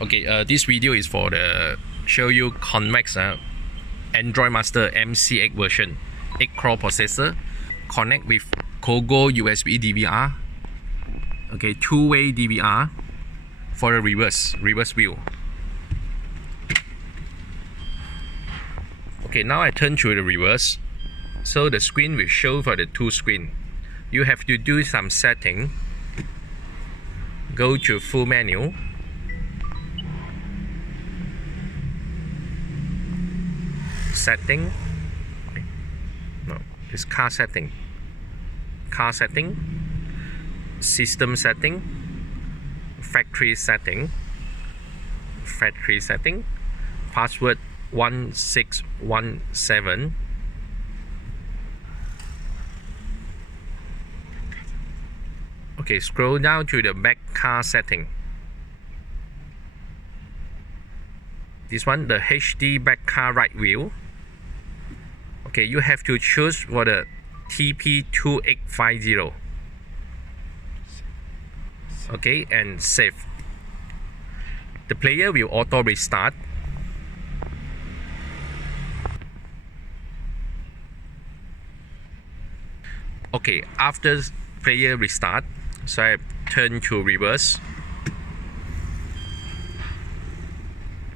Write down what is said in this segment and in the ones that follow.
Okay, this video is for the show you Convex Android Master MC8 version 8-core processor, connect with Cogoo USB DVR. Okay, two-way DVR for the reverse view. Okay, now I turn to the reverse, so the screen will show for the two screen. You have to do some setting. Go to full menu. Setting. No, it's car setting. Car setting. System setting. Factory setting. Factory setting. Password 1617. Okay, scroll down to the BackCar setting. This one, the HD BackCar right view. Okay, you have to choose for the TP2850. Okay, and save. The player will auto restart. Okay, after player restart, so I turn to reverse.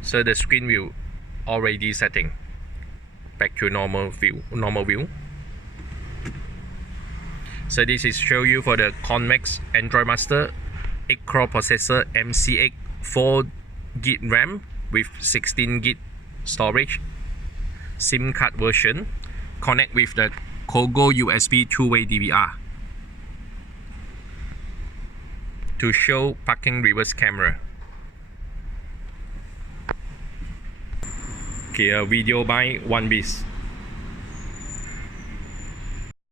So the screen will already setting back to normal view. So this is show you for the Convex Android Master 8-core processor MC8 4GB RAM with 16GB storage, SIM card version, connect with the Cogoo USB two-way DVR to show parking reverse camera. Okay, a video by 1bis.